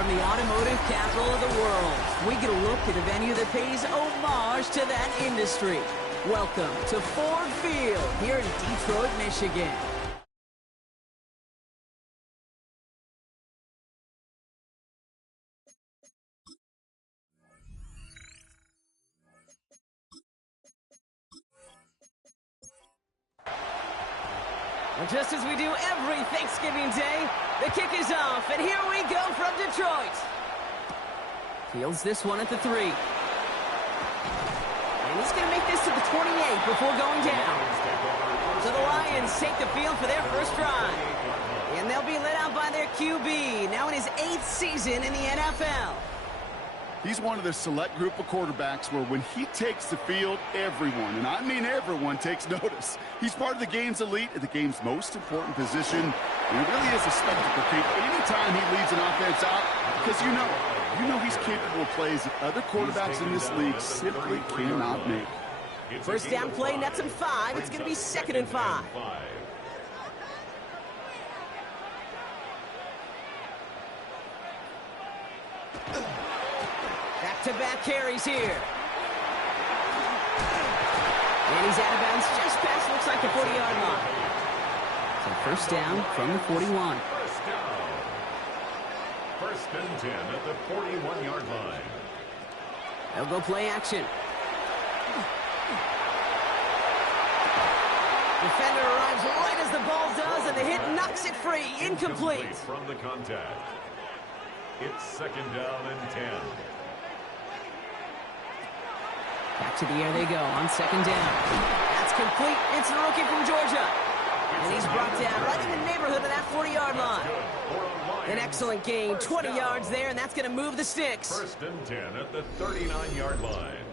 from the automotive capital of the world, we get a look at a venue that pays homage to that industry. Welcome to Ford Field here in Detroit, Michigan. Well, just as we do every Thanksgiving Day, the kick is off, and here we go from Detroit. Fields this one at the 3. And he's going to make this to the 28 before going down. So the Lions take the field for their first drive. And they'll be led out by their QB, now in his 8th season in the NFL. He's one of the select group of quarterbacks where when he takes the field, everyone, and I mean everyone, takes notice. He's part of the game's elite at the game's most important position. And it really is a spectacle, Kate, anytime he leads an offense out, because you know he's capable of plays that other quarterbacks in this league simply cannot make. First down play, nets him 5. It's going to be 2nd and 5. Back-to-back carries here. And he's out of bounds just past, looks like the 40-yard line. So first down from the 41. First and 10 at the 41-yard line. They'll go play action. Defender arrives right as the ball does, and the hit knocks it free. Incomplete. From the contact. It's 2nd down and 10. Back to the air they go on 2nd down. That's complete. It's the rookie from Georgia. And he's brought down right in the neighborhood of that 40-yard line. An excellent gain, 20 yards there, and that's going to move the sticks. First and 10 at the 39-yard line.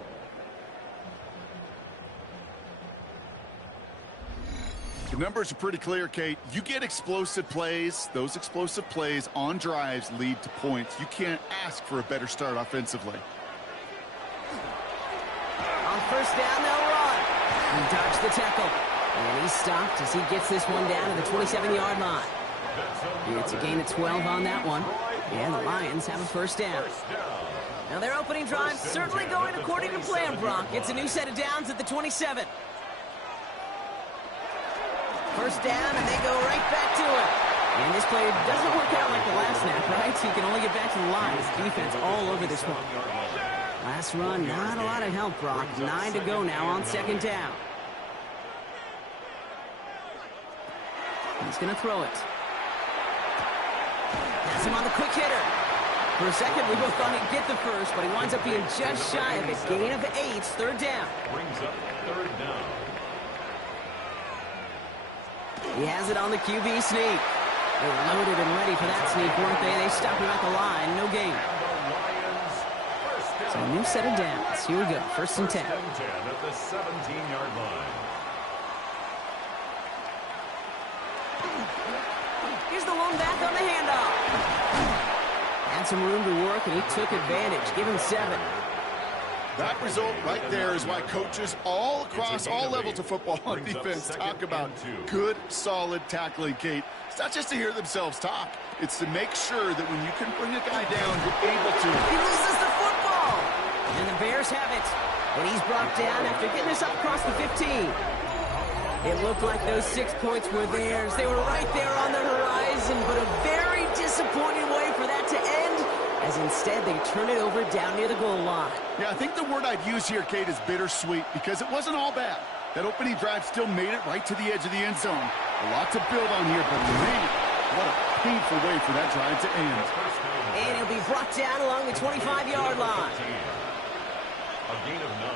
The numbers are pretty clear, Kate. You get explosive plays. Those explosive plays on drives lead to points. You can't ask for a better start offensively. On first down, they'll run. He dodged the tackle. And he's stopped as he gets this one down to the 27-yard line. It's a gain of 12 on that one. And the Lions have a first down. Now their opening drive certainly going according to plan, Brock. It's a new set of downs at the 27. First down, and they go right back to it. And this play doesn't work out like the last snap, right? So you can only get back to the line. Defense all over this one. Last run, not a lot of help, Brock. 9 to go now on 2nd down. He's going to throw it. That's him on the quick hitter. For a second, we both thought he'd get the first, but he winds up being just shy of a gain of 8. 3rd down. Brings up 3rd down. He has it on the QB sneak. They were loaded and ready for that sneak, weren't they? They stopped him at the line. No gain. So a new set of downs. Here we go. 1st and 10. First and 10 at the 17-yard line. Here's the lone back on the handoff. Had some room to work, and he took advantage. Give him 7. That result right there is why coaches all across all levels of football on defense talk about good, solid tackling, Kate. It's not just to hear themselves talk. It's to make sure that when you can bring a guy down, you're able to. He loses the football. And the Bears have it. And he's brought down after getting us up across the 15. It looked like those 6 points were theirs. They were right there on the horizon, but a very disappointing way for that to end, as instead they turn it over down near the goal line. Yeah, I think the word I'd use here, Kate, is bittersweet, because it wasn't all bad. That opening drive still made it right to the edge of the end zone. A lot to build on here, but man, what a painful way for that drive to end. And he'll be brought down along the 25-yard line. A gain of 9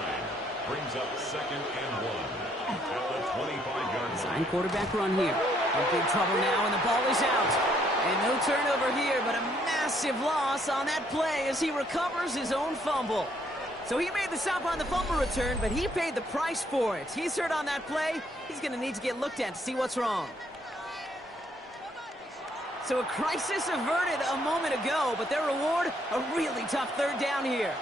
brings up 2nd and 1 at the 25-yard line. Sign quarterback run here. In big trouble now, and the ball is out. And no turnover here, but a massive loss on that play as he recovers his own fumble. So he made the stop on the fumble return, but he paid the price for it. He's hurt on that play. He's going to need to get looked at to see what's wrong. So a crisis averted a moment ago, but their reward, a really tough 3rd down here.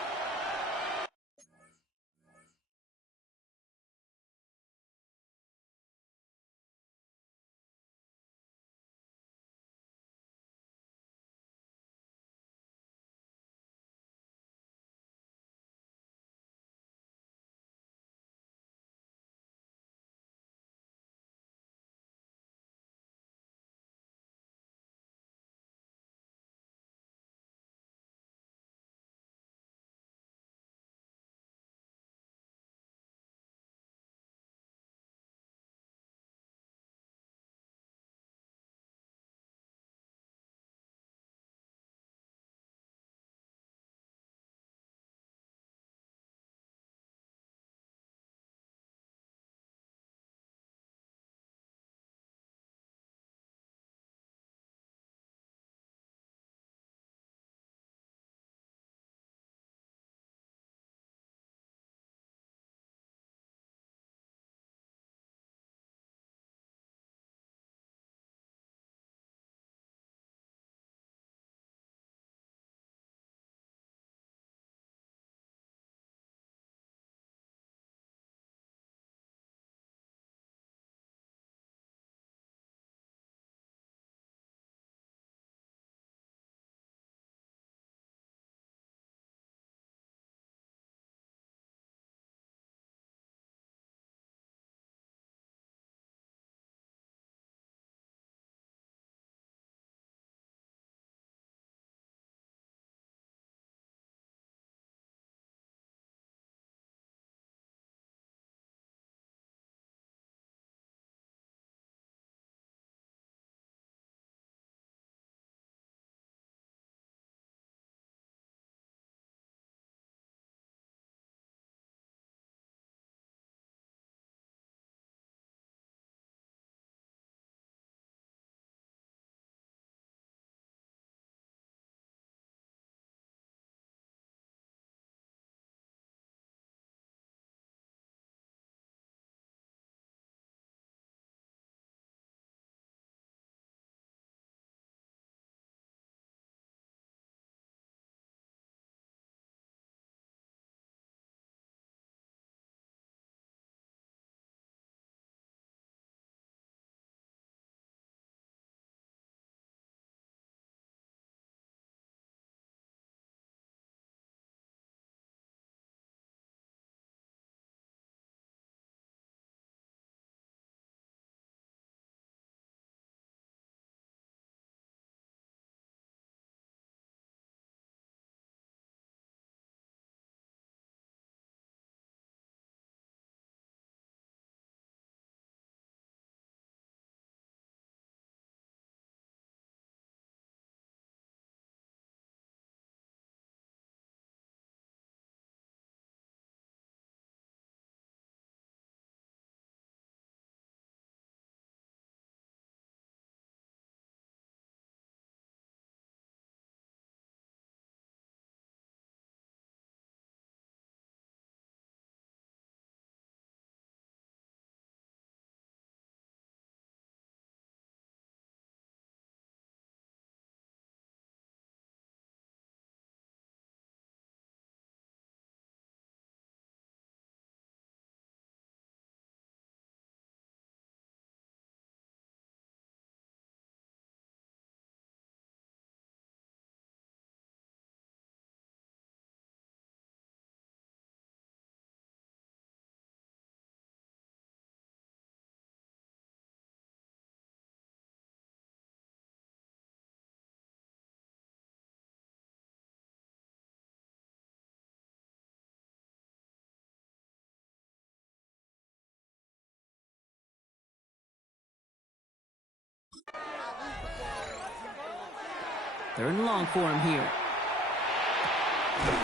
Third and long for him here.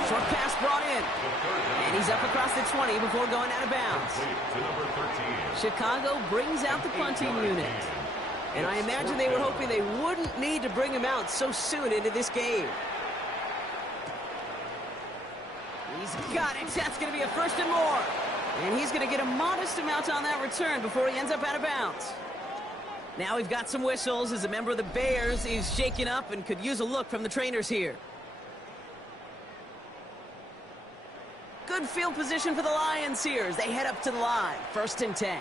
Short pass brought in. And he's up across the 20 before going out of bounds. Chicago brings out the punting unit. And I imagine they were hoping they wouldn't need to bring him out so soon into this game. He's got it. That's going to be a first and more. And he's going to get a modest amount on that return before he ends up out of bounds. Now we've got some whistles as a member of the Bears is shaken up and could use a look from the trainers here. Good field position for the Lions here as they head up to the line. First and 10.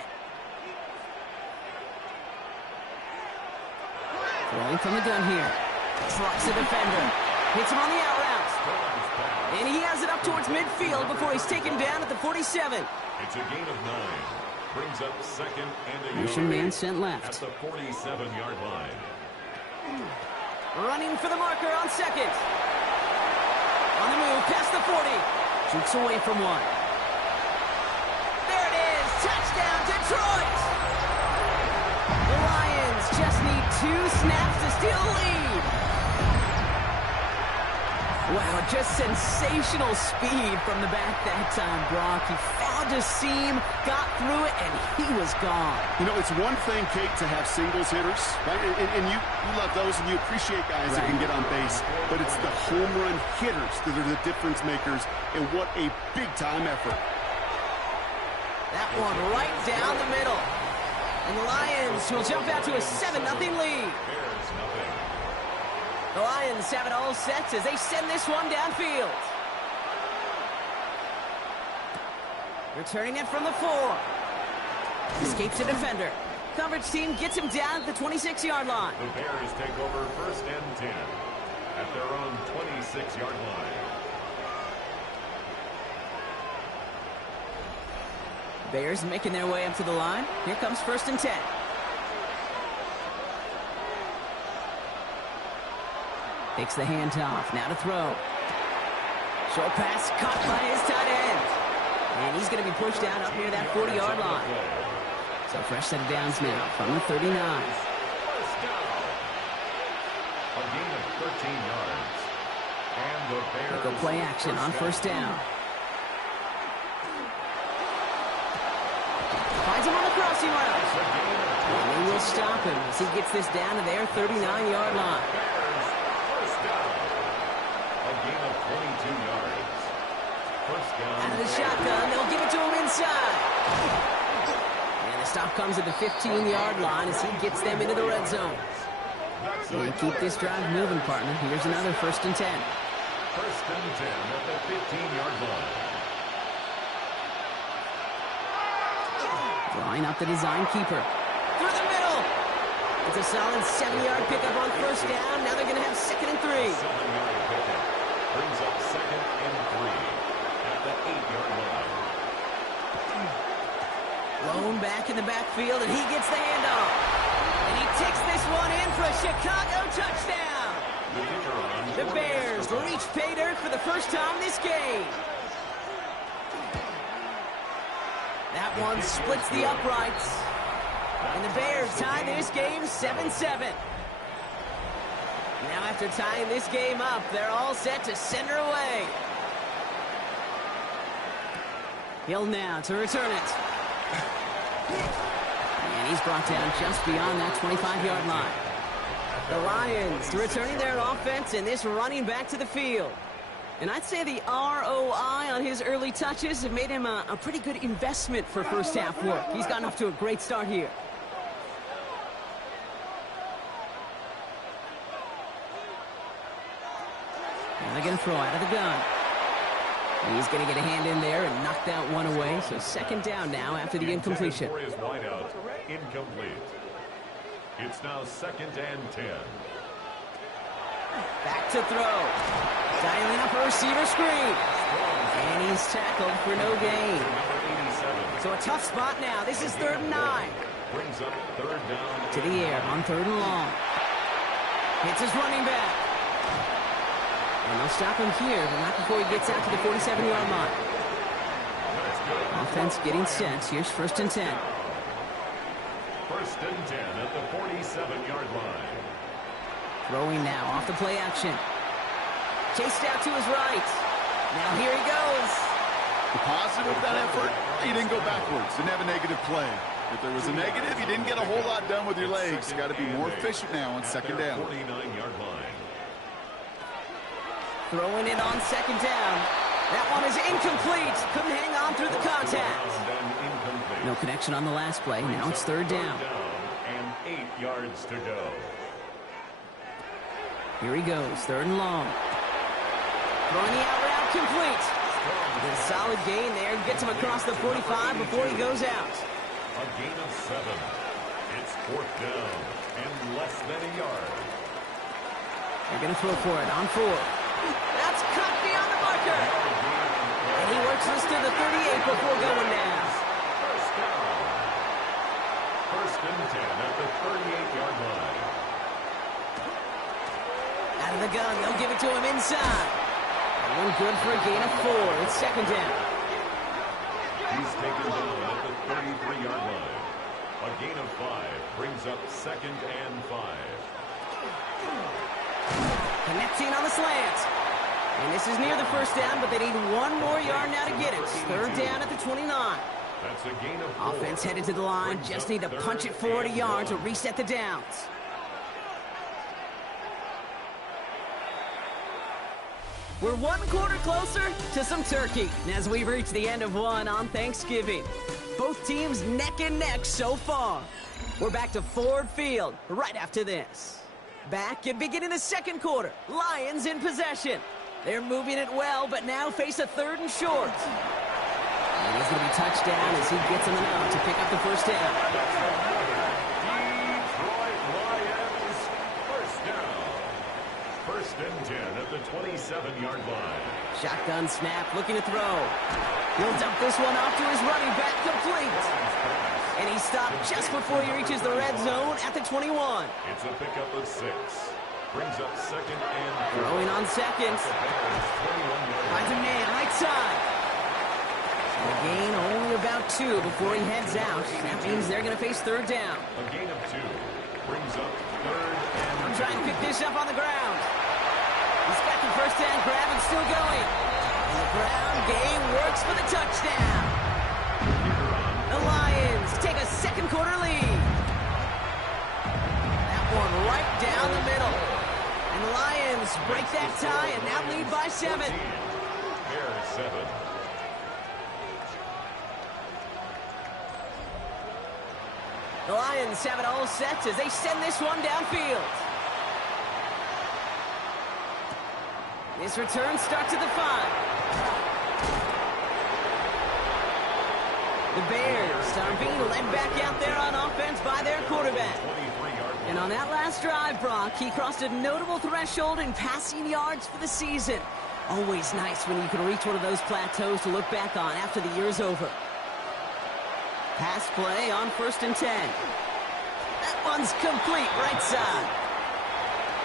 Throwing from the gun here. Trucks a defender. Hits him on the out route. And he has it up towards midfield before he's taken down at the 47. It's a gain of 9. Brings up second and a Motion man sent left. At the 47-yard line. Running for the marker on second. On the move, past the 40. Jukes away from one. There it is. Touchdown, Detroit. The Lions just need 2 snaps to steal the lead. Wow, just sensational speed from the back that time, Brock. He found a seam, got through it, and he was gone. You know, it's one thing, Kate, to have singles hitters, right? And you love those, and you appreciate guys that can get on base. But it's the home run hitters that are the difference makers, and what a big-time effort. That one right down the middle. And the Lions will jump out to a 7-0 lead. The Lions have it all set as they send this one downfield. Returning it from the 4. Escapes a defender. Coverage team gets him down at the 26-yard line. The Bears take over first and 10 at their own 26-yard line. Bears making their way up to the line. Here comes first and 10. Takes the handoff. Now to throw. Short pass caught by his tight end. And he's going to be pushed out up near that 40-yard line. So fresh set of downs now from the 39. A gain of 13 yards. And the Bears go play action on first down. Finds him on the crossing route. And they will stop him as he gets this down to their 39-yard line. Out of the shotgun, they'll give it to him inside. And the stop comes at the 15-yard line as he gets them into the red zone. And keep this drive moving, partner. Here's another first and 10. First and 10 at the 15-yard line. Drawing up the design keeper. Through the middle. It's a solid 7-yard pickup on first down. Now they're going to have second and 3. 7-yard pickup. Brings up second and 3. The 8-yard line. Lone back in the backfield, and he gets the handoff. And he takes this one in for a Chicago touchdown. The Bears reach pay dirt for the first time this game. That one splits the uprights. And the Bears tie this game 7-7. Now after tying this game up, they're all set to send her away. Hill now to return it. And he's brought down just beyond that 25-yard line. The Lions returning their offense and this running back to the field. And I'd say the ROI on his early touches have made him a pretty good investment for first half work. He's gotten off to a great start here. And they're going to throw out of the gun. He's going to get a hand in there and knock that one away. So second down now after the incompletion. For his wideout, incomplete. It's now second and 10. Back to throw. Dialing up a receiver screen. And he's tackled for no gain. So a tough spot now. This is 3rd and 9. Brings up third down. To the air on 3rd and long. Hits his running back. And they'll stop him here, but not before he gets out to the 47-yard line. Offense getting set. Here's 1st and 10. 1st and 10 at the 47-yard line. Throwing now off the play action. Chased out to his right. Now here he goes. The positive of that effort, he didn't go backwards. Didn't have a negative play. If there was a negative, you didn't get a whole lot done with your legs. Got to be more efficient now on second down. 49-yard line. Throwing it on second down. That one is incomplete. Couldn't hang on through the contact. No connection on the last play. Now it's third down. And 8 yards to go. Here he goes, third and long. Throwing the out route complete. A solid gain there. Gets him across the 45 before he goes out. A gain of 7. It's fourth down and less than a yard. They're going to throw for it on 4. That's cut beyond the marker. And he works this to the 38 before going down. First down. First and 10 at the 38-yard line. Out of the gun, they'll give it to him inside. One good for a gain of 4. It's second down. He's taken down at the 33-yard line. A gain of 5 brings up second and 5. Connecting on the slant. And this is near the first down, but they need one more yard now to get it. Third down at the 29. That's a gain of 4. Offense headed to the line. Just need to punch it forward a yard to reset the downs. We're one quarter closer to some turkey as we reach the end of one on Thanksgiving. Both teams neck and neck so far. We're back to Ford Field right after this. Back and beginning the second quarter. Lions in possession. They're moving it well, but now face a third and short. And he's going to be touched down as he gets him enough to pick up the first down. Detroit Lions, first down. First and 10 at the 27-yard line. Shotgun snap, looking to throw. He'll dump this one off to his running back, complete. And he stopped just before he reaches the red zone at the 21. It's a pickup of 6. Brings up second and 4. Throwing on second. Finds a man right side. A gain only about 2 before he heads out. That means they're going to face third down. A gain of 2 brings up third and I'm trying to pick this up on the ground. He's got the first down grab and still going. And the ground game works for the touchdown. The Lions take a second quarter lead. That one right down the middle. And the Lions break that tie and now lead by 7. Bears 7. The Lions have it all set as they send this one downfield. This return starts at the 5. The Bears are being led back out there on offense by their quarterback. And on that last drive, Brock, he crossed a notable threshold in passing yards for the season. Always nice when you can reach one of those plateaus to look back on after the year's over. Pass play on first and 10. That one's complete right side.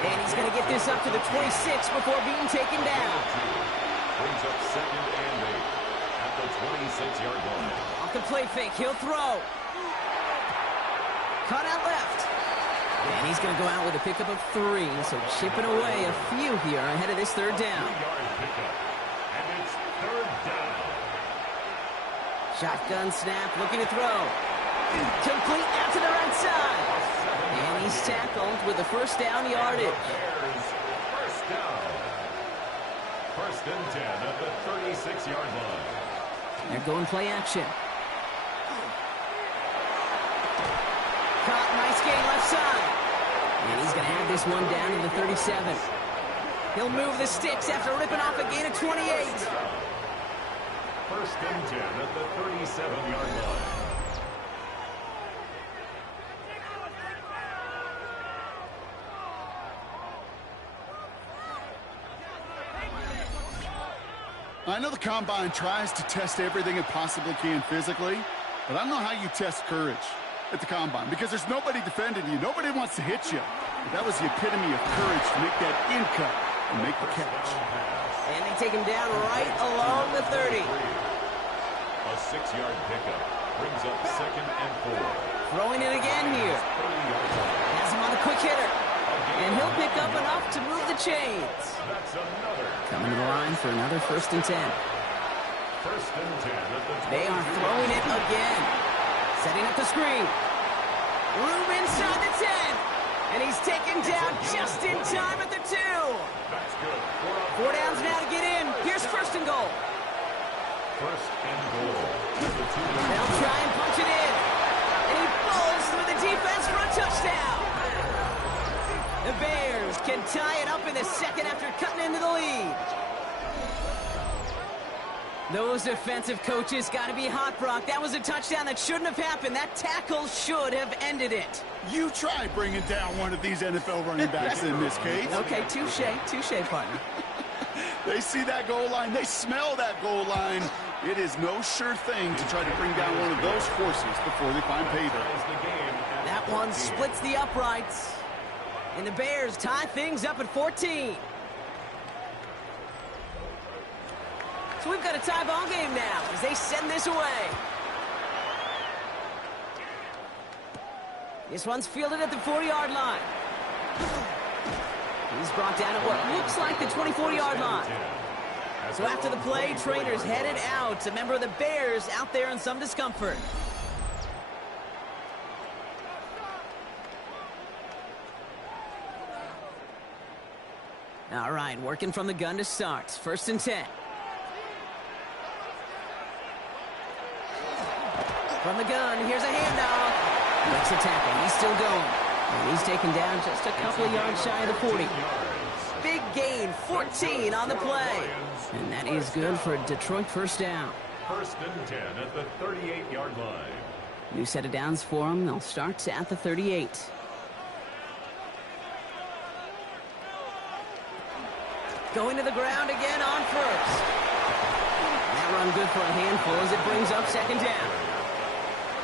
And he's going to get this up to the 26 before being taken down. Brings up second and 8 at the 26-yard line. Off the play fake, he'll throw. Cut out left. And he's going to go out with a pickup of 3, so chipping away a few here ahead of this third down. 3-yard pickup, and it's third down. Shotgun snap, looking to throw. Complete out to the right side. And he's tackled with the first down yardage. Bears, first down. First and 10 at the 36-yard line. They're going play action. Caught, nice gain left side. And he's going to have this one down to the 37. He'll move the sticks after ripping off a gain of 28. First and 10 at the 37-yard line. I know the Combine tries to test everything it possibly can physically, but I don't know how you test courage at the Combine because there's nobody defending you. Nobody wants to hit you. But that was the epitome of courage to make that in cut and make the catch. And they take him down right along the 30. A 6-yard pickup brings up second and 4. Throwing it again here. 30-yard line. Has him on the quick hitter. A And he'll pick up enough to move the chains. Coming to the line for another 1st and 10. First and 10 at the 20. They are throwing it again. Setting up the screen. Room inside the 10. And he's taken down just in time at the 2. That's good. 4 downs now to get in. Here's 1st and goal. First and goal. They'll try and punch it in. And he falls through the defense for a touchdown. The Bears can tie it up in the 2nd after cutting into the lead. Those defensive coaches got to be hot, Brock. That was a touchdown that shouldn't have happened. That tackle should have ended it. You try bringing down one of these NFL running backs in this case. Okay, touche, partner. They see that goal line. They smell that goal line. It is no sure thing to try to bring down one of those horses before they find payday. That one splits the uprights. And the Bears tie things up at 14. So we've got a tie ball game now as they send this away. This one's fielded at the 40-yard line. He's brought down at what looks like the 24-yard line. So after the play, Trader's headed out. A member of the Bears out there in some discomfort. All right, working from the gun to start. 1st and 10. From the gun, here's a handoff. Makes a tackle. He's still going. And he's taken down just a couple of yards shy of the 40. Big gain, 14 on the play. And that is good for a Detroit 1st down. 1st and 10 at the 38-yard line. New set of downs for them. They'll start at the 38. Going to the ground again on 1st. That run good for a handful as it brings up 2nd down.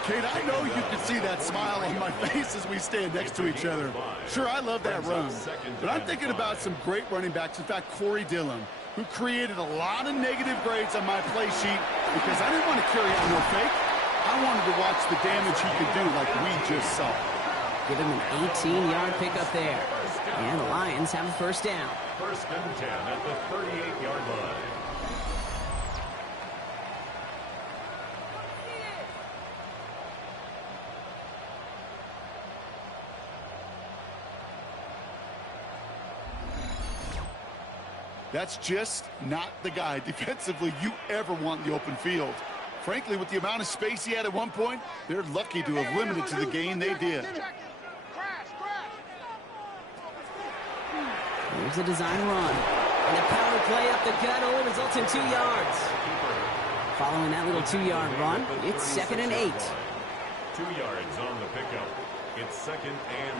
Kate, I know you can see that smile on my face as we stand next to each other. Sure, I love that run. But I'm thinking about some great running backs. In fact, Corey Dillon, who created a lot of negative grades on my play sheet because I didn't want to carry out no fake. I wanted to watch the damage he could do like we just saw. Give him an 18-yard pickup there. And the Lions have a 1st down. 1st and 10 at the 38-yard line. That's just not the guy defensively you ever want in the open field. Frankly, with the amount of space he had at one point, they're lucky to have limited to the gain they did. Here's a design run. And a power play up the gut only results in 2 yards. Following that little 2-yard run, it's 2nd and 8. 2 yards on the pickup. It's 2nd and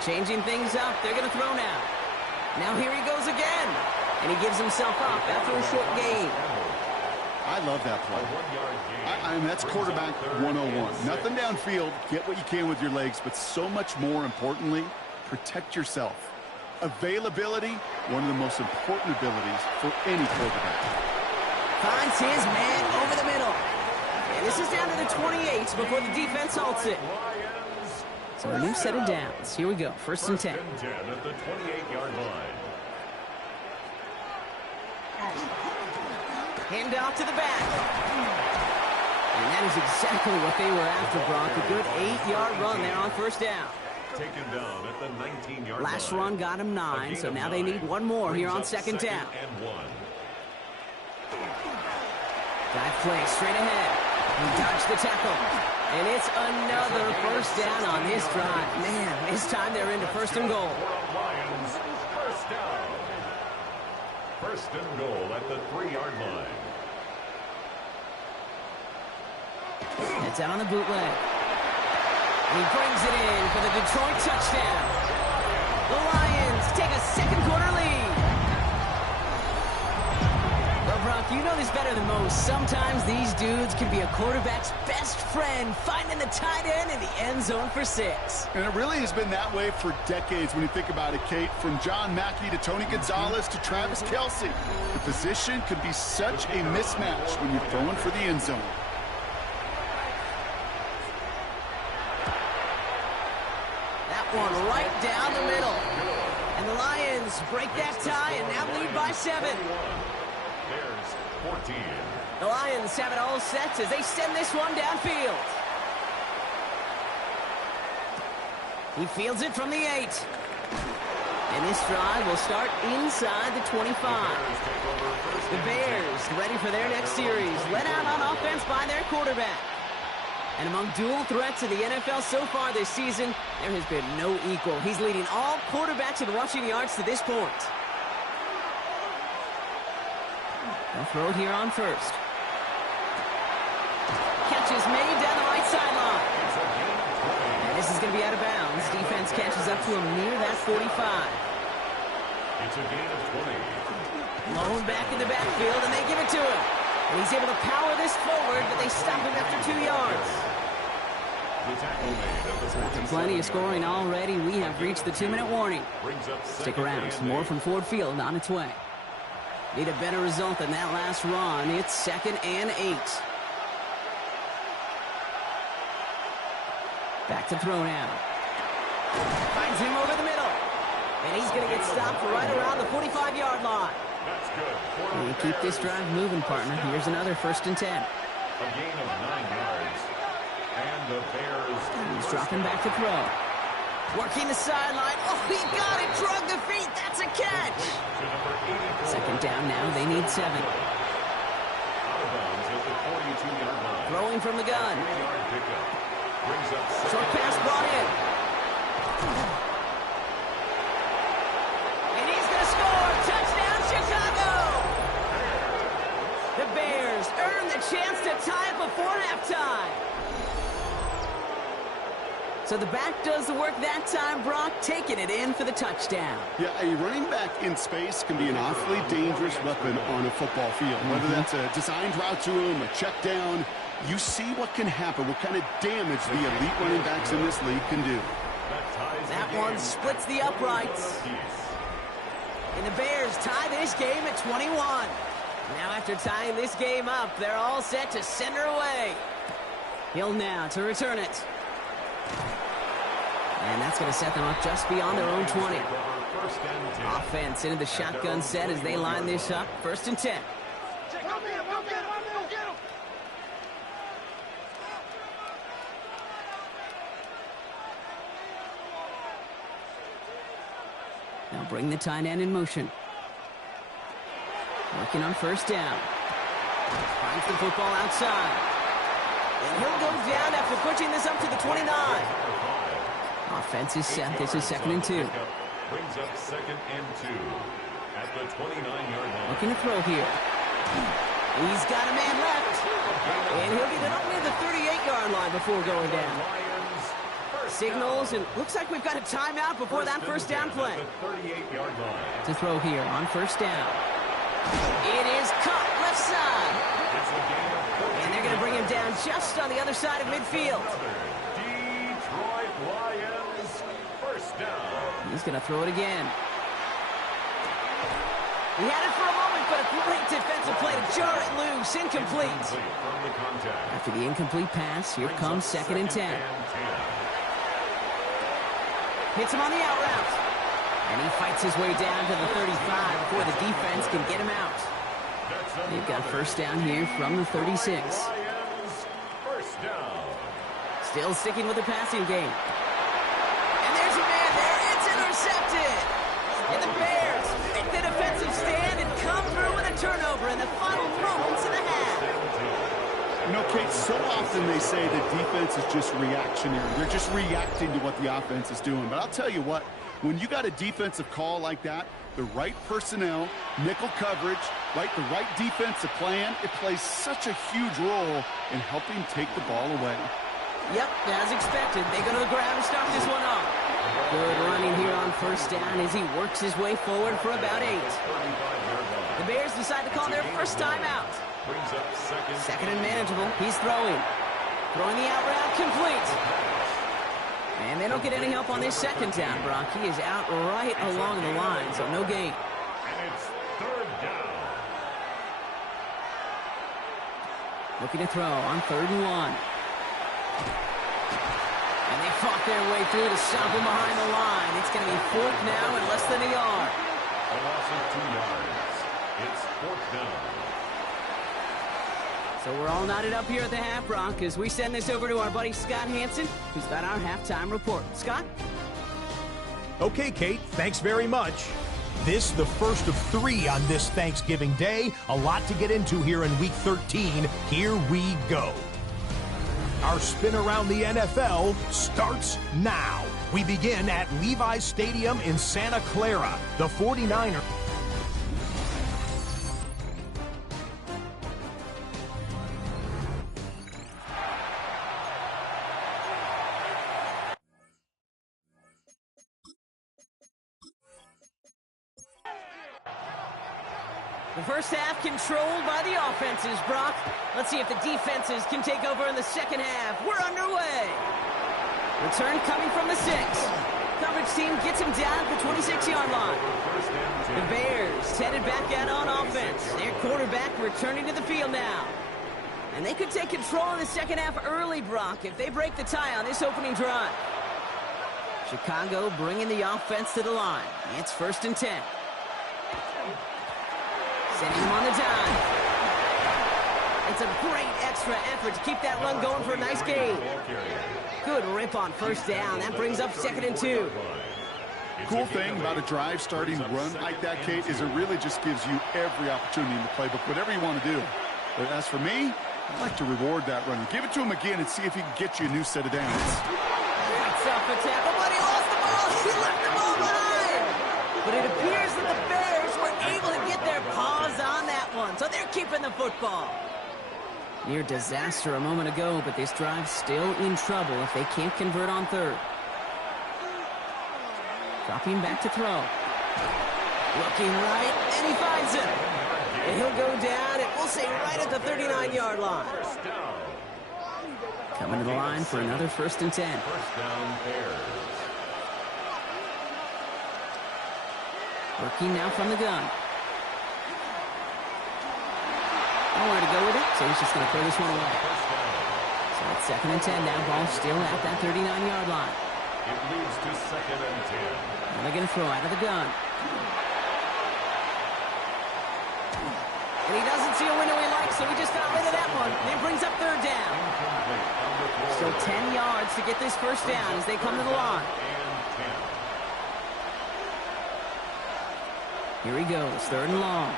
8. Changing things up. They're going to throw now. Now here he goes again. And he gives himself up after a short gain. I love that play. I mean, that's quarterback 101. Nothing downfield. Get what you can with your legs, but so much more importantly, protect yourself. Availability, one of the most important abilities for any quarterback. Finds his man over the middle. And this is down to the 28 before the defense halts it. So a new set of downs. Here we go. 1st and 10. First and 10 at the 28-yard line. Hand off to the back. And that is exactly what they were after, Brock. A good 8-yard run there on 1st down. Taken down at the 19-yard line. Last run got him 9, so now they need one more here on 2nd down. And 1. Dive play straight ahead. He dodged the tackle. And it's another 1st down on this drive. Man, this time they're into 1st and goal. Lions, 1st down. 1st and goal at the 3-yard line. It's out on the bootleg. And he brings it in for the Detroit touchdown. The Lions take a 2nd quarter lead. Well, Brock, you know this better than most. Sometimes these dudes can be a quarterback's best friend, finding the tight end in the end zone for 6. And it really has been that way for decades when you think about it, Kate. From John Mackey to Tony Gonzalez to Travis Kelce. The position could be such a mismatch when you're throwing for the end zone. one right down the middle. And the Lions break that tie and now lead by 7. Bears 14. The Lions have it all set as they send this one downfield. He fields it from the 8. And this drive will start inside the 25. The Bears ready for their next series, led out on offense by their quarterback. And among dual threats in the NFL so far this season, there has been no equal. He's leading all quarterbacks in rushing yards to this point. They'll throw it here on first. Catch is made down the right sideline. And this is going to be out of bounds. Defense catches up to him near that 45. It's a gain of 20. Lone back in the backfield, and they give it to him. And he's able to power this forward, but they stop him after 2 yards. So after plenty of scoring already, we have reached the 2-minute warning. Stick around, more from Ford Field on its way. Need a better result than that last run. It's 2nd and 8. Back to throw now. Finds him over the middle. And he's going to get stopped right around the 45-yard line. That's good. And keep this drive moving, partner. Here's another 1st and 10. A gain of 9 yards. And the Bears. He's dropping back to throw. Working the sideline. Oh, he got it. Drug the feet. That's a catch. 2nd down now. They need 7. Out of bounds at the 42-yard line. Throwing from the gun. 3-yard pickup. Brings up Short pass brought in. And he's going to score. Touchdown, Chicago. The Bears earn the chance to tie it before halftime. So the back does the work that time, Brock, taking it in for the touchdown. Yeah, a running back in space can be an awfully dangerous weapon on a football field. Whether that's a designed route to him, a check down, you see what can happen, what kind of damage the elite running backs in this league can do. That one splits the uprights. And the Bears tie this game at 21. Now after tying this game up, they're all set to send her away. Hill now to return it. And that's going to set them up just beyond their own 20. Offense into the shotgun set as they line this up. 1st and 10. Now bring the tight end in motion. Working on 1st down. Finds the football outside. And he'll go down after pushing this up to the 29. Offense is set. This is 2nd and 2. Brings up 2nd and 2 at the 29-yard line. Looking to throw here. He's got a man left. And he'll get it up near the 38-yard line before going down. Signals, and looks like we've got a timeout before that 1st down play. 38-yard line. To throw here on 1st down. It is caught left side. And they're going to bring him down just on the other side of midfield. Detroit Lions, 1st down. He's going to throw it again. He had it for a moment, but a great defensive play to jar it loose. Incomplete. After the incomplete pass, here comes 2nd and 10. Hits him on the out route. And he fights his way down to the 35 before the defense can get him out. They've got 1st down here from the 36. Still sticking with the passing game. And there's a man there. It's intercepted. And the Bears make the defensive stand and come through with a turnover in the final moments of the half. You know, Kate, so often they say that defense is just reactionary. They're just reacting to what the offense is doing. But I'll tell you what, when you got a defensive call like that, the right personnel, nickel coverage, the right defensive plan, it plays such a huge role in helping take the ball away. Yep, as expected. They go to the ground and start this one off. Good running here on 1st down as he works his way forward for about 8. The Bears decide to call their 1st timeout. 2nd and manageable. He's throwing. Throwing the out route complete. And they don't get any help on this 2nd down, Brock. He is out right along the line, so no gain. And it's 3rd down. Looking to throw on 3rd and 1. And they fought their way through to stop him behind the line. It's going to be 4th now and less than a yard. A loss of 2 yards. It's 4th down. So we're all knotted up here at the half, Brock, as we send this over to our buddy Scott Hansen, who's got our halftime report. Scott? Okay, Kate, thanks very much. This, the first of 3 on this Thanksgiving Day. A lot to get into here in Week 13. Here we go. Our spin around the NFL starts now. We begin at Levi's Stadium in Santa Clara. The 49ers. The first half controlled by the offenses, Brock. Let's see if the defenses can take over in the second half. We're underway. Return coming from the 6. Coverage team gets him down at the 26-yard line. The Bears headed back out on offense. Their quarterback returning to the field now. And they could take control in the second half early, Brock, if they break the tie on this opening drive. Chicago bringing the offense to the line. It's 1st and 10. Sending him on the dime. It's a great extra effort to keep that run going for a nice gain. Good rip on 1st down. That brings up 2nd and 2. Cool thing about a drive starting run like that, Kate, is it really just gives you every opportunity in the playbook, whatever you want to do. But as for me, I'd like to reward that runner. Give it to him again and see if he can get you a new set of downs. That's off a tackle, but he lost the ball. He left the ball behind. But it appears that the Bears were able to get their paws on that one, so they're keeping the football. Near disaster a moment ago, but this drive's still in trouble if they can't convert on 3rd. Dropping back to throw. Looking right, and he finds it. And he'll go down, and we'll say right at the 39-yard line. Coming to the line for another 1st and 10. 1st down, Bears. Working now from the gun. Nowhere to go with it, so he's just going to throw this one away. So it's 2nd and 10 now. Ball still at that 39-yard line. It leads to 2nd and 10. Now they're going to throw out of the gun. And he doesn't see a window he likes, so he just got rid of that one. And it brings up 3rd down. So 10 yards to get this 1st down as they come to the line. Here he goes, 3rd and long.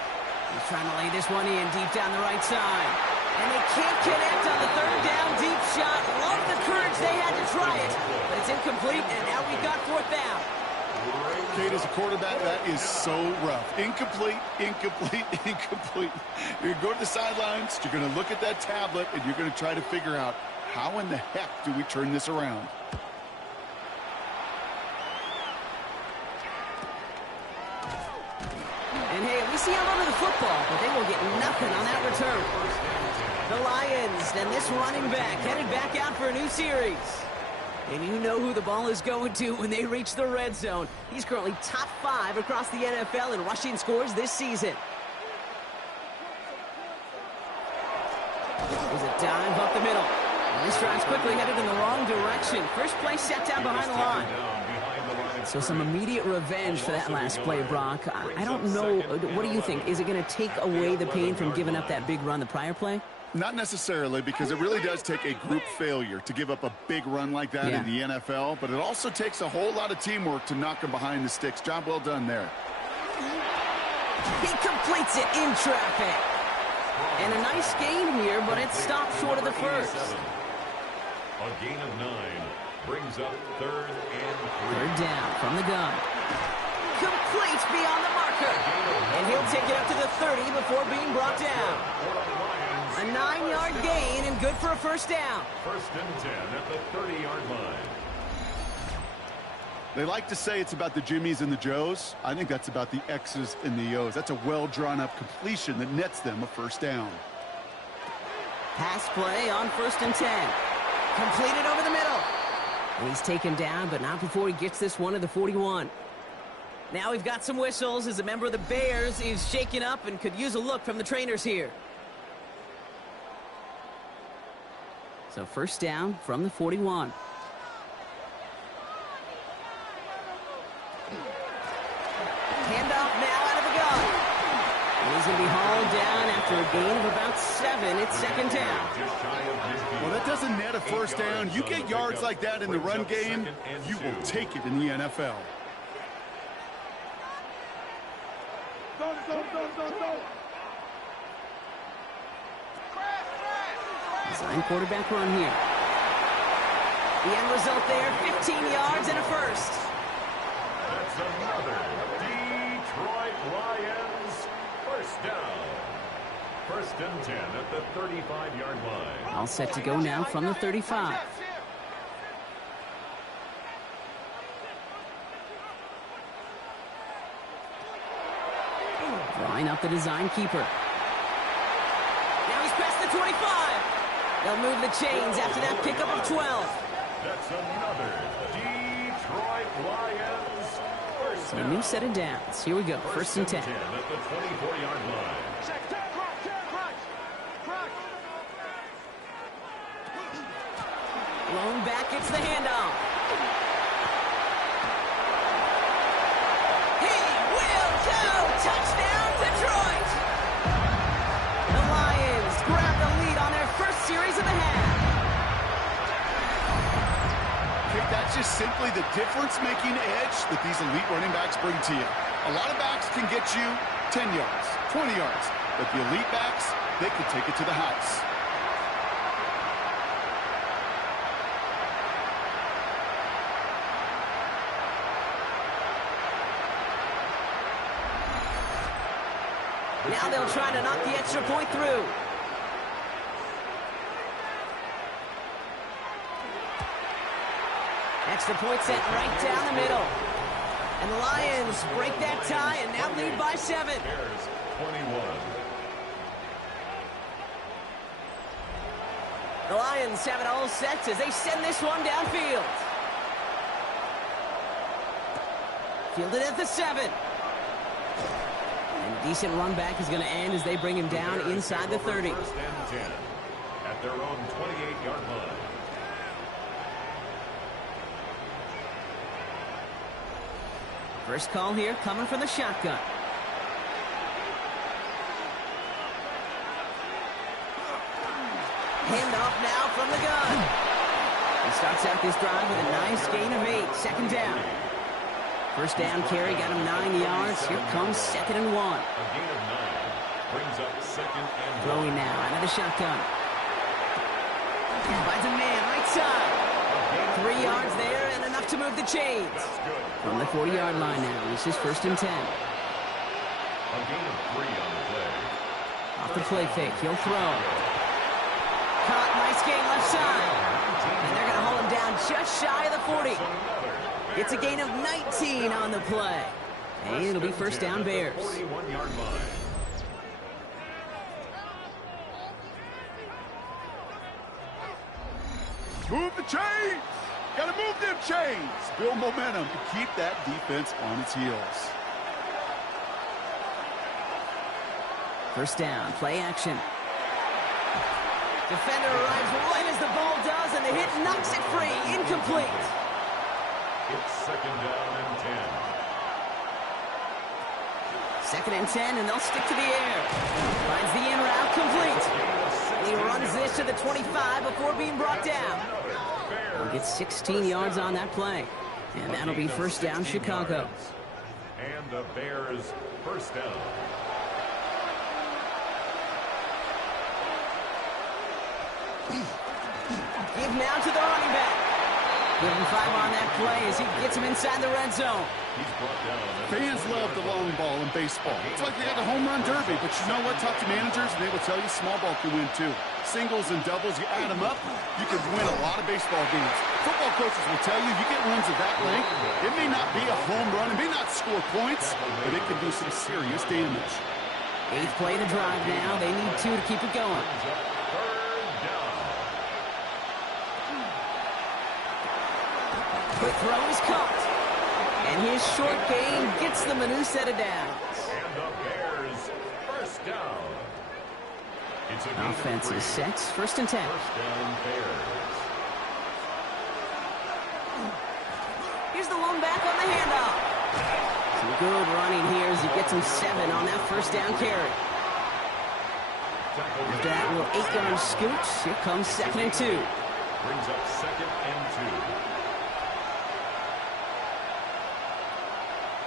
He's trying to lay this one in deep down the right side. And they can't connect on the 3rd down deep shot. Love the courage they had to try it. But it's incomplete, and now we've got 4th down. Kate, as a quarterback, that is so rough. Incomplete, incomplete, incomplete. You're going to go to the sidelines, you're going to look at that tablet, and you're going to try to figure out how in the heck do we turn this around. And hey, we see a lot of the football, but they will get nothing on that return. The Lions and this running back headed back out for a new series. And you know who the ball is going to when they reach the red zone. He's currently top 5 across the NFL in rushing scores this season. There's a dive up the middle. And this drive's quickly headed in the wrong direction. First play set down behind the line. So some immediate revenge for that last play, Brock. I don't know. What do you think? Is it going to take away the pain from giving up that big run the prior play? Not necessarily, because it really does take a group failure to give up a big run like that in the NFL, but it also takes a whole lot of teamwork to knock him behind the sticks. Job well done there. He completes it in traffic. And a nice gain here, but it's stopped short of the first. A gain of 9 brings up 3rd and 3. 3rd down from the gun. Complete beyond the marker. And he'll take it up to the 30 before being brought down. A 9-yard gain and good for a 1st down. 1st and 10 at the 30-yard line. They like to say it's about the Jimmies and the Joes. I think that's about the X's and the O's. That's a well-drawn-up completion that nets them a 1st down. Pass play on 1st and 10. Completed over the middle. And he's taken down, but not before he gets this one to the 41. Now we've got some whistles as a member of the Bears is shaken up and could use a look from the trainers here. So 1st down from the 41. for a gain of about 7. It's second down. Well, that doesn't net a first down. You get yards like that in the run game, you will take it in the NFL. Design quarterback run here. The end result there, 15 yards and a first. That's another Detroit Lions first down. First and 10 at the 35-yard line. All set to go now from the 35. Drawing up the design keeper. Now he's past the 25. They'll move the chains after that pickup of 12. That's another Detroit Lions first So down. a new set of downs. Here we go. First and 10. At the 24-yard line. Lone back gets the handoff. He will go! Touchdown, Detroit! The Lions grab the lead on their first series of the half. Okay, that's just simply the difference-making edge that these elite running backs bring to you. A lot of backs can get you 10 yards, 20 yards, but the elite backs, they can take it to the house. Now they'll try to knock the extra point through. Extra point sent right down the middle. And the Lions break that tie and now lead by 7. Bears 21. The Lions have it all set as they send this one downfield. Fielded at the 7. And a decent run back is going to end as they bring him down inside the 30. First and 10 at their own 28-yard line. First call here coming from the shotgun. Hand off now from the gun. He starts out this drive with a nice gain of 8. Second down. First down carry got him 9 yards. Here comes second and 1. A gain of 9 brings up second and 1. Throwing now out of the shotgun. Finds a man right side. 3 yards there and enough to move the chains. From the 40-yard line now, this is first and 10. A gain of 3 on the play. Off the play fake, he'll throw. Caught, nice gain left side. And they're going to hold him down just shy of the 40. It's a gain of 19 on the play. And it'll be first down Bears. 41-yard line. Move the chains! Gotta move them chains! Build momentum to keep that defense on its heels. First down, play action. Defender arrives right as the ball does, and the hit knocks it free. Incomplete. It's second down and 10. Second and 10, and they'll stick to the air. Finds the in route complete. And he runs this to the 25 before being brought down. He'll get 16 yards on that play. And that'll be first down, Chicago. And the Bears first down. Give now to the running back. Give him 5 on that play as he gets him inside the red zone. He's brought down. Fans love the long ball in baseball. It's like they had the home run derby, but you know what? Talk to managers, and they will tell you small ball can win too. Singles and doubles, you add them up, you can win a lot of baseball games. Football coaches will tell you, you get runs of that length, it may not be a home run, it may not score points, but it can do some serious damage. 8th play to drive now. They need 2 to keep it going. Quick throw is caught. And his short gain gets them a new set of downs. And the Bears first down. It's a Offense is set. First and 10. First down Bears. Here's the lone back on the handoff. Some good running here as he gets him 7 on that first down carry. After that little 8-yard scooch, here comes 2nd and 2. Brings up 2nd and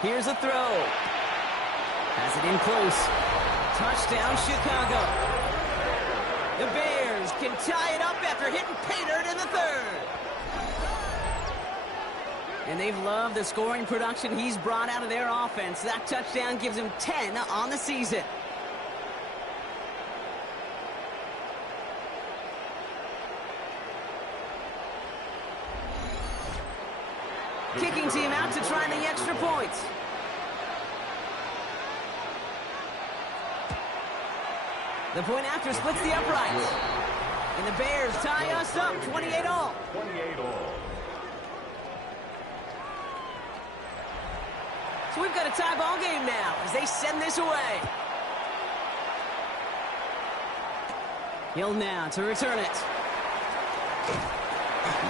2. Here's a throw. Has it in close. Touchdown, Chicago. The Bears can tie it up after hitting pay dirt in the 3rd. And they've loved the scoring production he's brought out of their offense. That touchdown gives him 10 on the season. Kicking team out to try the extra points. The point after splits the uprights. And the Bears tie us up 28-all. 28-all. So we've got a tie ball game now as they send this away. Hill now to return it.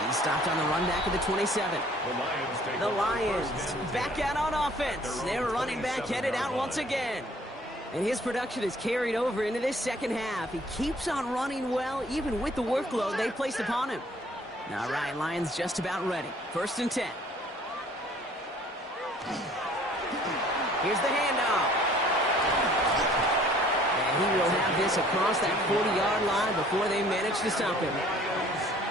He's stopped on the run back at the 27. The Lions back out on offense. Their running back headed out once again. And his production is carried over into this 2nd half. He keeps on running well, even with the workload they placed upon him. All right, Lions just about ready. 1st and 10. Here's the handoff. And he will have this across that 40-yard line before they manage to stop him.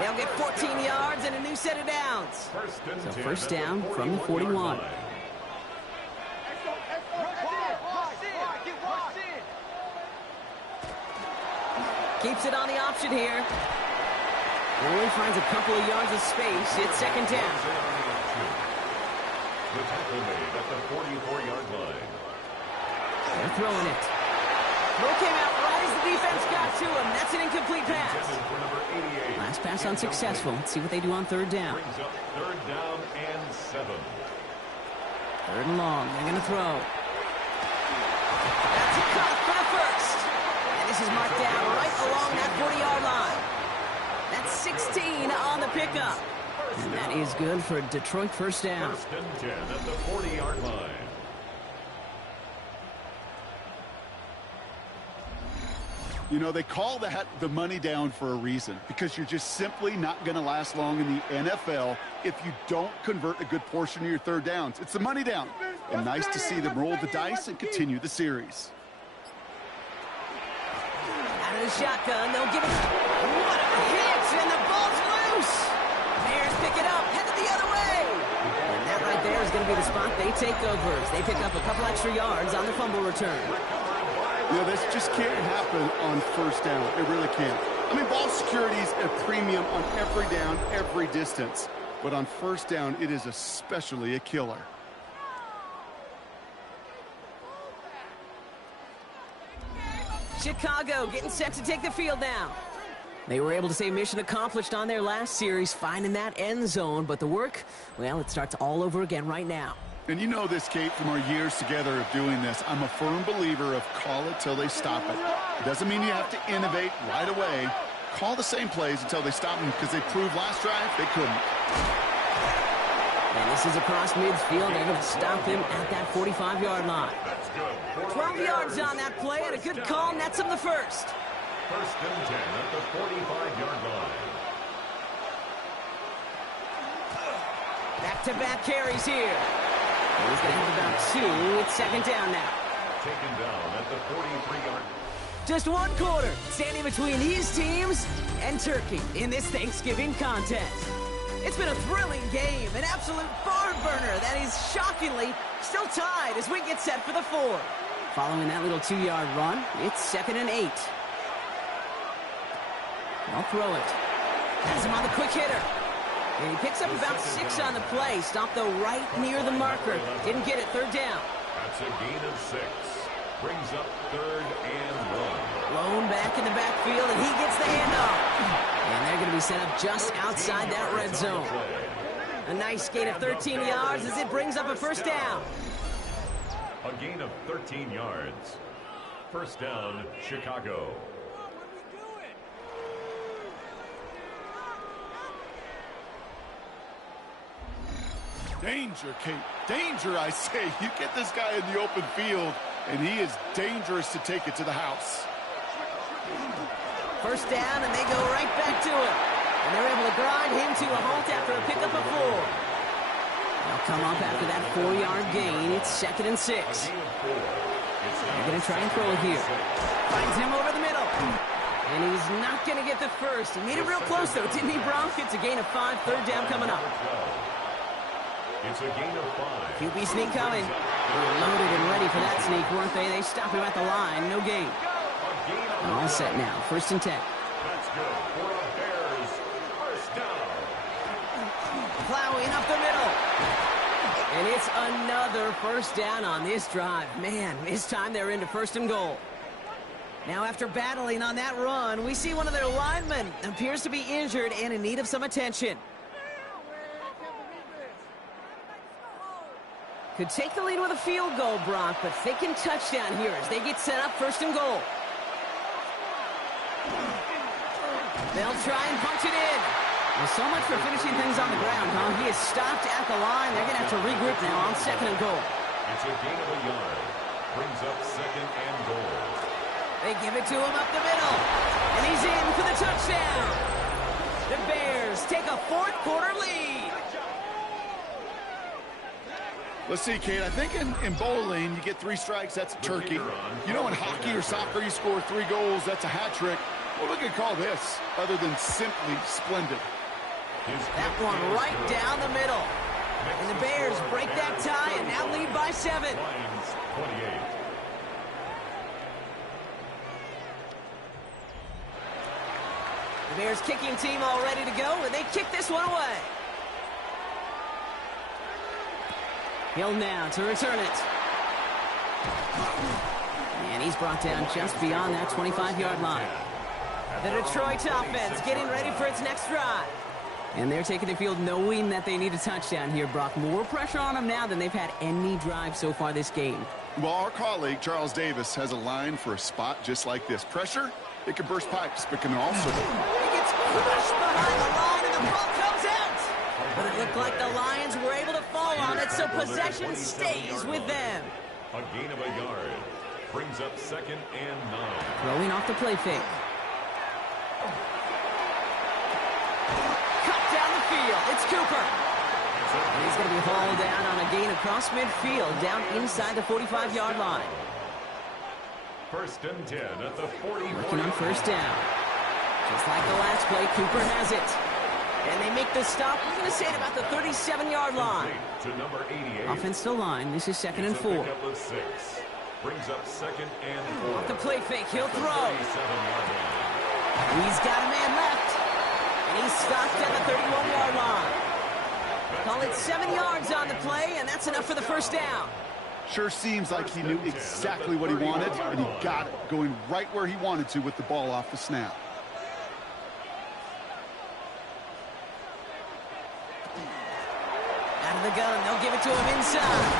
They'll get 14 yards and a new set of downs. So 1st down from the 41. Keeps it on the option here. Only finds a couple of yards of space. It's 2nd down. The tackle made at the 44-yard line. They're throwing it. Throw came out right as the defense got to him. That's an incomplete pass. Last pass unsuccessful. Let's see what they do on 3rd down. Brings up 3rd down and 7. 3rd and long. They're going to throw. That's a cut for the 1st. And this is marked down right along that 40-yard line. That's 16 on the pickup. And that is good for Detroit 1st down. 1st and 10 at the 40-yard line. You know, they call that the money down for a reason, because you're just simply not going to last long in the NFL if you don't convert a good portion of your 3rd downs. It's the money down. And nice to see them roll the dice and continue the series. Out of the shotgun, they'll give it. What a hit, and the ball's loose. Bears pick it up, headed the other way. And that right there is going to be the spot they take over as they pick up a couple extra yards on the fumble return. You know, this just can't happen on 1st down. It really can't. I mean, ball security is a premium on every down, every distance. But on 1st down, it is especially a killer. Chicago getting set to take the field now. They were able to say mission accomplished on their last series, finding that end zone. But the work, well, it starts all over again right now. And you know this, Kate, from our years together of doing this. I'm a firm believer of call it till they stop it. It doesn't mean you have to innovate right away. Call the same plays until they stop them, because they proved last drive they couldn't. And this is across midfield. They're going to stop him at that 45-yard line. 12 yards on that play, and a good call nets him the 1st. 1st and 10 at the 45-yard line. Back-to-back carries here. He's going to have about 2. It's 2nd down now. Taken down at the 43-yard. Just 1 quarter standing between these teams and Turkey in this Thanksgiving contest. It's been a thrilling game, an absolute barn burner that is shockingly still tied as we get set for the 4th. Following that little 2-yard run, it's 2nd and 8. They'll throw it. Has him on the quick hitter. And he picks up about 6 on the play. Stopped, though, right near the marker. Didn't get it. 3rd down. That's a gain of 6. Brings up 3rd and 1. Blown back in the backfield, and he gets the handoff. And they're going to be set up just outside that red zone. A nice gain of 13 yards as it brings up a 1st down. A gain of 13 yards. 1st down, Chicago. Danger, Kate. Danger, I say. You get this guy in the open field, and he is dangerous to take it to the house. First down, and they go right back to him. And they're able to grind him to a halt after a pickup of 4. They'll come up after that 4-yard gain. It's 2nd and 6. They're going to try and throw it here. Finds him over the middle. And he's not going to get the first. He made it real close, though, didn't he, Bronk? It's a gain of 5, 3rd down coming up. It's a gain of 5. QB sneak coming. They were loaded and ready for that sneak, weren't they? They stop him at the line. No gain. All set now. 1st and 10. That's good for the Bears. First down. Plowing up the middle. And it's another first down on this drive. Man, this time they're into 1st and goal. Now, after battling on that run, we see one of their linemen appears to be injured and in need of some attention. Could take the lead with a field goal, Brock, but thinking touchdown here as they get set up 1st and goal. They'll try and punch it in. Well, so much for finishing things on the ground, huh? He is stopped at the line. They're going to have to regroup now on 2nd and goal. It's a gain of a yard. Brings up 2nd and goal. They give it to him up the middle. And he's in for the touchdown. The Bears take a 4th quarter lead. Let's see, Kate, I think in bowling, you get 3 strikes, that's a turkey. You know, in hockey or soccer, you score 3 goals, that's a hat trick. What we could call this, other than simply splendid? That one right down the middle. And the Bears break that tie and now lead by 7. Lions 28. The Bears kicking team all ready to go, and they kick this one away. Hill now to return it. And he's brought down just beyond that 25-yard line. The Detroit offense getting ready for its next drive. And they're taking the field knowing that they need a touchdown here, Brock. More pressure on them now than they've had any drive so far this game. Well, our colleague, Charles Davis, has a line for a spot just like this. Pressure, it can burst pipes, but can also... He gets crushed behind the line, and the ball comes out. But it looked like the Lions were able to fall on it, so possession stays with them. A gain of a yard. Brings up 2nd and 9. Throwing off the play fake. Cut down the field. It's Cooper. And he's going to be hauled down on a gain across midfield, down inside the 45-yard line. 1st and 10 at the 40. Working on 1st down. Just like the last play, Cooper has it. And they make the stop. We're going to say it about the 37-yard line. To number 88. Offensive line. This is 2nd and 4. Brings up 2nd and 4. Off the play fake. He'll throw. 37-yard line. He's got a man left. And he's stopped at the 31-yard line. Call it 7 yards on the play, and that's enough for the 1st down. Sure seems like he knew exactly what he wanted, and he got it, going right where he wanted to with the ball off the snap. Out of the gun, they'll give it to him inside.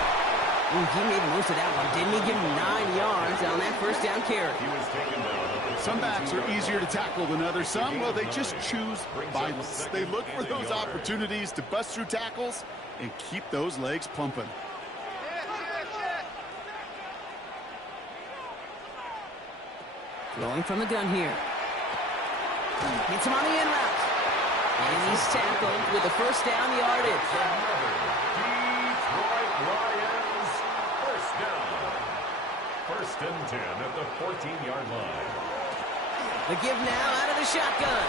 Ooh, he made most of that one, didn't he? Give him 9 yards on that 1st down carry. He was taken down. Some backs are easier to tackle than others. Some, well, they just choose violence. They look for those opportunities to bust through tackles and keep those legs pumping. Rolling from the gun here. Hits him on the in route. And he's tackled with the 1st down yardage. Detroit Lions, 1st down. 1st and 10 at the 14-yard line. The give now out of the shotgun.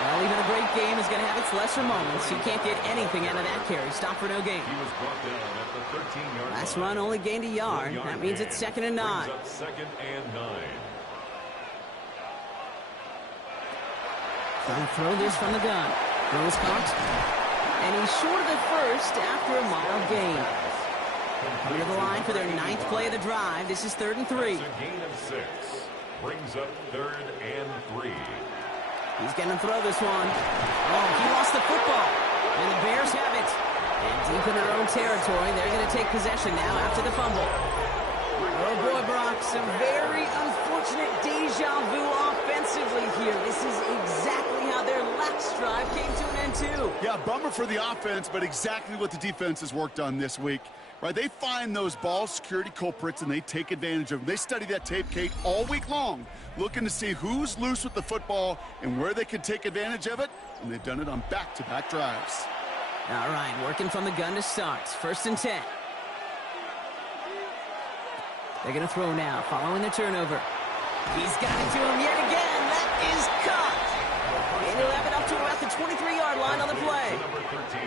Well, even a great game is going to have its lesser moments. He can't get anything out of that carry. Stop for no gain. He was brought down at the 13-yard line. Last run only gained a yard. That means it's 2nd and 9. Brings up 2nd and 9. Trying to throw this from the gun. Throws caught. And he's short of the 1st after a mild gain. Coming to the line for their 9th play of the drive. This is 3rd and 3. It's a gain of 6. Brings up 3rd and 3. He's going to throw this one. Oh, he lost the football. And the Bears have it. And deep in their own territory, they're going to take possession now after the fumble. Oh, boy, Brock, some very unfortunate deja vu offensively here. This is exactly how their last drive came to an end, too. Yeah, bummer for the offense, but exactly what the defense has worked on this week. right? They find those ball security culprits and they take advantage of them. They study that tape, Kate, all week long, looking to see who's loose with the football and where they can take advantage of it, and they've done it on back-to-back drives. All right, working from the gun to start. 1st and 10. They're going to throw now, following the turnover. He's got it to him yet again. That is caught. And he'll have it up to about the 23-yard line on the play. Number 13.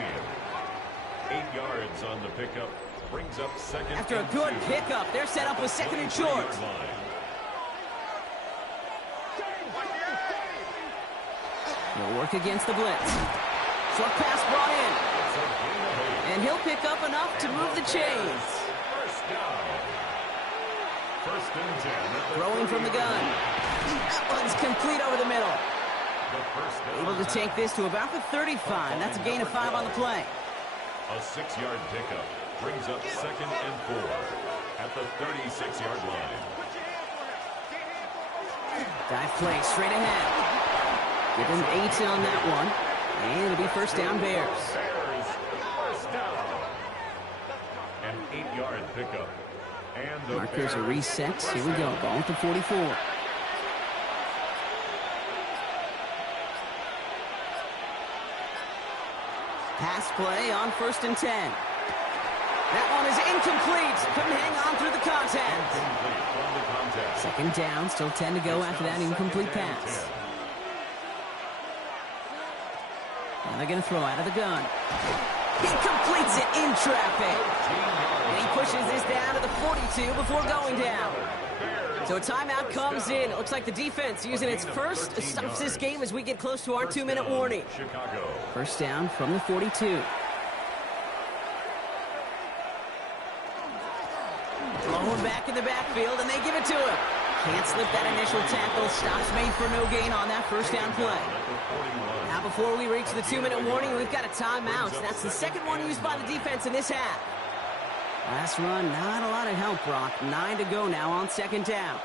8 yards on the pickup. Brings up second. After a good pickup, they're set up with 2nd and short. He'll work against the blitz. Short pass brought in. And he'll pick up enough to move the chains. First down. 1st and 10. Throwing from the gun. That one's complete over the middle. Able to take this to about the 35. That's a gain of 5 on the play. A 6-yard pickup brings up 2nd and 4 at the 36-yard line. Dive play straight ahead. Give him 8 on that one. And it'll be 1st down Bears. Bears, 1st down. An 8-yard pickup. And the Markers are reset. Here we go. Ball at the 44. Pass play on 1st and 10. That one is incomplete. Couldn't hang on through the contact. 2nd down. Still 10 to go after that incomplete pass. Now they're going to throw out of the gun. He completes it in traffic. And he pushes this down to the 42 before going down. So a timeout comes in. It looks like the defense using its first stops this game as we get close to our 2-minute warning. Chicago. 1st down from the 42. Thrown back in the backfield, and they give it to him. Can't slip that initial tackle. Stops made for no gain on that 1st down play. Now before we reach the 2-minute warning, we've got a timeout. That's the 2nd one used by the defense in this half. Last run, not a lot of help, Brock. 9 to go now on 2nd down.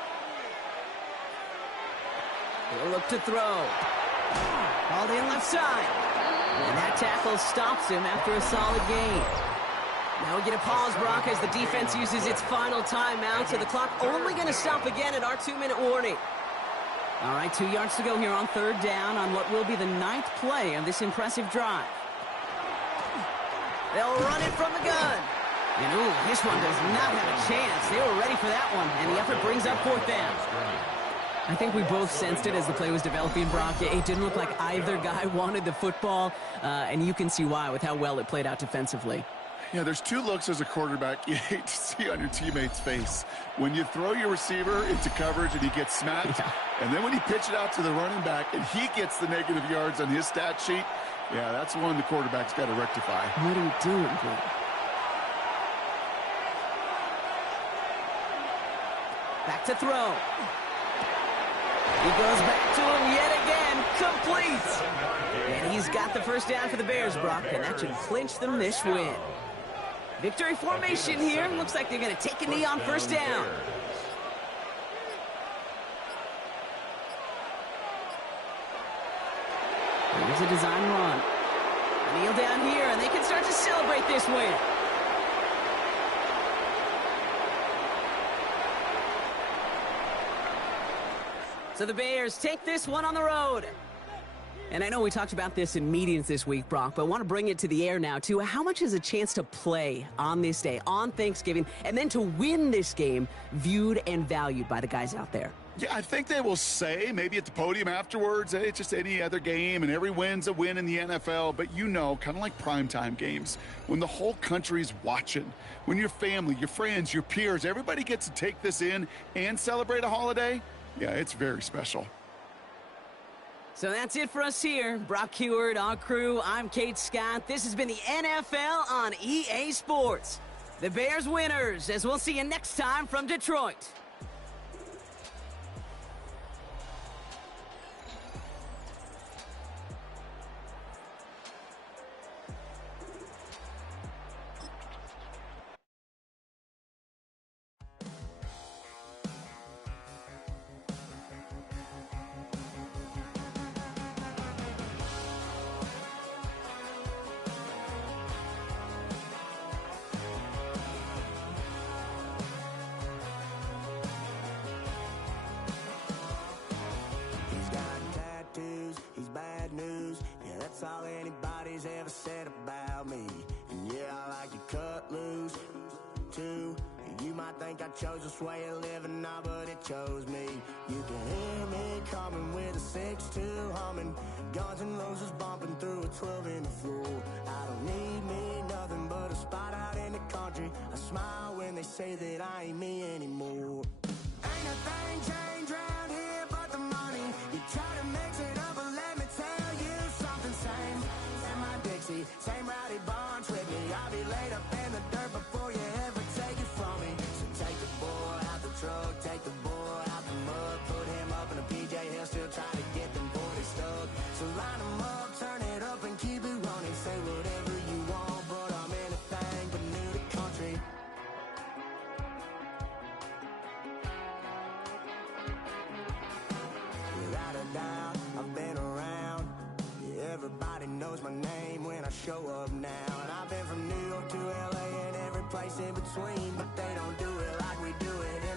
He'll look to throw. Hauled in left side. And that tackle stops him after a solid gain. Now we get a pause, Brock, as the defense uses its final timeout. So the clock only going to stop again at our 2-minute warning. All right, 2 yards to go here on 3rd down on what will be the 9th play of this impressive drive. They'll run it from the gun. And, ooh, this one does not have a chance. They were ready for that one, and the effort brings up 4th down. I think we both sensed it as the play was developing, Brock. It didn't look like either guy wanted the football, and you can see why with how well it played out defensively. Yeah, there's 2 looks as a quarterback you hate to see on your teammate's face. When you throw your receiver into coverage and he gets smacked, and then when you pitch it out to the running back and he gets the negative yards on his stat sheet, yeah, that's one the quarterback's got to rectify. What are you doing, bro? Back to throw. He goes back to him yet again. Complete. And he's got the 1st down for the Bears, Brock, and that should clinch them this win. Victory formation here. Looks like they're going to take a knee on 1st down. Here's a design run. Kneel down here, and they can start to celebrate this win. So the Bears take this one on the road. And I know we talked about this in meetings this week, Brock, but I want to bring it to the air now, too. How much is a chance to play on this day, on Thanksgiving, and then to win this game viewed and valued by the guys out there? Yeah, I think they will say, maybe at the podium afterwards, hey, it's just any other game, and every win's a win in the NFL. But you know, kind of like primetime games, when the whole country's watching, when your family, your friends, your peers, everybody gets to take this in and celebrate a holiday, yeah, it's very special. So that's it for us here. Brock Huard, our crew, I'm Kate Scott. This has been the NFL on EA Sports. The Bears winners, as we'll see you next time from Detroit. think I chose this way of living, nah, but it chose me. You can hear me coming with a 6-2 humming, Guns N' Roses bumping through a 12 in the floor. I don't need me nothing but a spot out in the country. I smile when they say that I ain't me anymore. Ain't a thing changed round here but the money. You try to mix it up, but let me tell you something. Same in my Dixie, same rowdy bunch with me. I'll be laid up in the dirt before you ever take it from me. So take the boy out the truck, take the boy out the mud, put him up in a PJ, he'll still try to get them 40 stuck. So line him up, turn it up and keep it running. Say whatever you want, but I'm anything but new to country. Without a doubt, I've been around. Yeah, everybody knows my name when I show up now. And I've been from New York to LA and every place in between, but they don't do it like we do it in